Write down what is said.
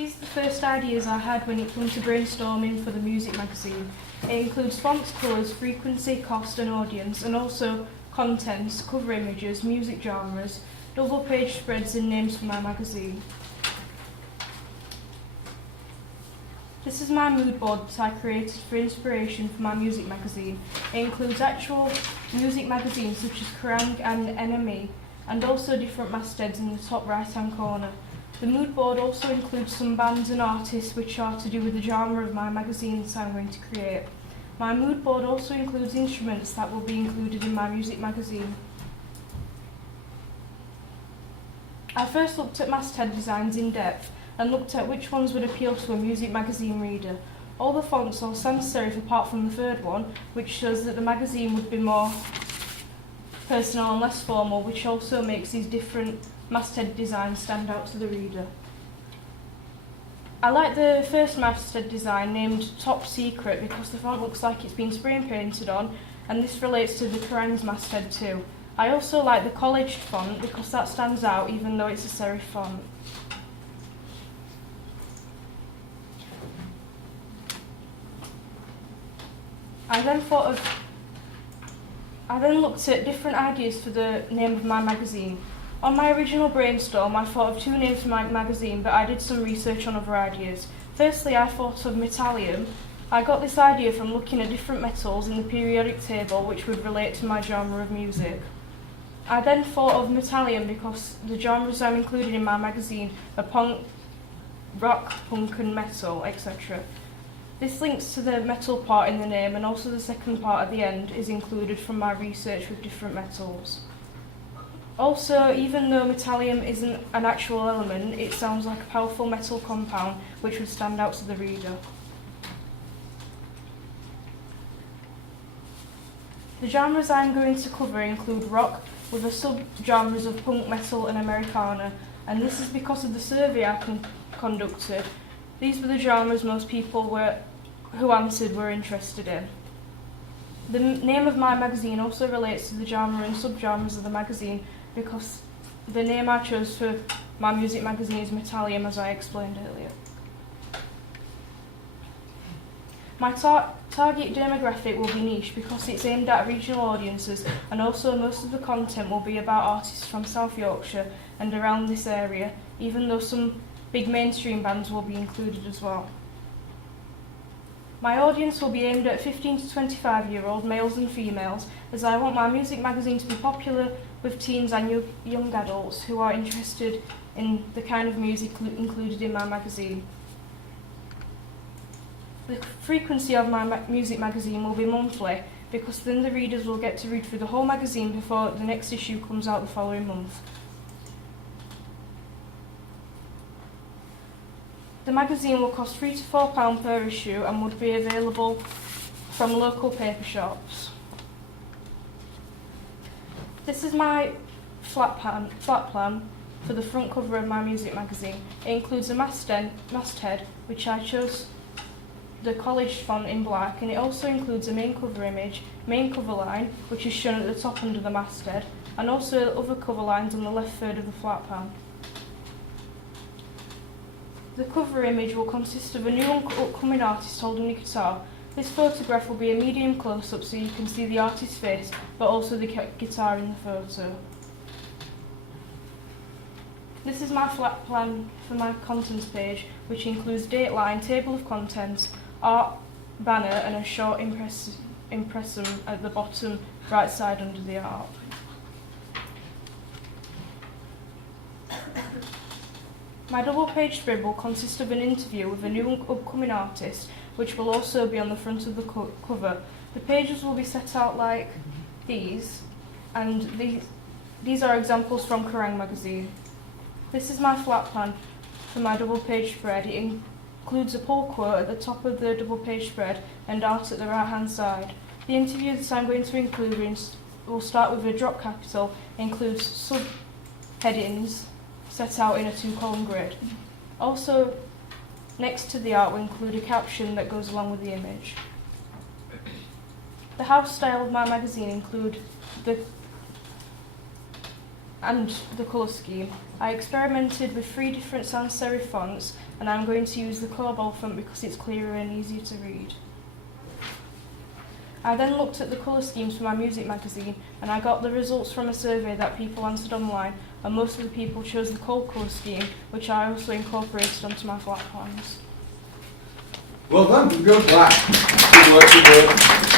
These are the first ideas I had when it came to brainstorming for the music magazine. It includes fonts, colours, frequency, cost and audience, and also contents, cover images, music genres, double page spreads and names for my magazine. This is my mood board that I created for inspiration for my music magazine. It includes actual music magazines such as Kerrang and NME, and also different mastheads in the top right hand corner. The mood board also includes some bands and artists which are to do with the genre of my magazine that I'm going to create. My mood board also includes instruments that will be included in my music magazine. I first looked at masthead designs in depth and looked at which ones would appeal to a music magazine reader. All the fonts are sans serif apart from the third one, which shows that the magazine would be more personal and less formal, which also makes these different masthead designs stand out to the reader. I like the first masthead design named Top Secret because the font looks like it's been spray and painted on, and this relates to the Kerrang's masthead too. I also like the collaged font because that stands out even though it's a serif font. I then looked at different ideas for the name of my magazine. On my original brainstorm, I thought of two names for my magazine, but I did some research on other ideas. Firstly, I thought of Metallium. I got this idea from looking at different metals in the periodic table which would relate to my genre of music. I then thought of Metallium because the genres I'm including in my magazine are punk, rock, punk and metal, etc. This links to the metal part in the name, and also the second part at the end is included from my research with different metals. Also, even though metallium isn't an actual element, it sounds like a powerful metal compound which would stand out to the reader. The genres I'm going to cover include rock, with the sub-genres of punk, metal and Americana, and this is because of the survey I conducted. These were the genres most people who answered were interested in. The name of my magazine also relates to the genre and subgenres of the magazine because the name I chose for my music magazine is Metallium, as I explained earlier. My target demographic will be niche because it's aimed at regional audiences, and also most of the content will be about artists from South Yorkshire and around this area, even though some big mainstream bands will be included as well. My audience will be aimed at 15 to 25-year-old males and females, as I want my music magazine to be popular with teens and young adults who are interested in the kind of music included in my magazine. The frequency of my music magazine will be monthly, because then the readers will get to read through the whole magazine before the next issue comes out the following month. The magazine will cost £3 to £4 per issue and would be available from local paper shops. This is my flat plan for the front cover of my music magazine. It includes a masthead, which I chose the collaged font in black, and it also includes a main cover image, main cover line, which is shown at the top under the masthead, and also other cover lines on the left third of the flat pan. The cover image will consist of a new upcoming artist holding a guitar. This photograph will be a medium close-up so you can see the artist's face, but also the guitar in the photo. This is my flat plan for my contents page, which includes dateline, table of contents, art, banner and a short impressum at the bottom right side under the art. My double page spread will consist of an interview with a new upcoming artist, which will also be on the front of the cover. The pages will be set out like these, and these are examples from Kerrang magazine. This is my flat plan for my double page spread. It includes a pull quote at the top of the double page spread and art at the right hand side. The interview that I'm going to include will start with a drop capital, includes subheadings set out in a 2-column grid. Also, next to the art will include a caption that goes along with the image. The house style of my magazine include the colour scheme. I experimented with 3 different sans serif fonts and I'm going to use the Corbol font because it's clearer and easier to read. I then looked at the colour schemes for my music magazine, and I got the results from a survey that people answered online, and most of the people chose the cold colour scheme, which I also incorporated onto my flat plans. Well done, good black. Good work, good work.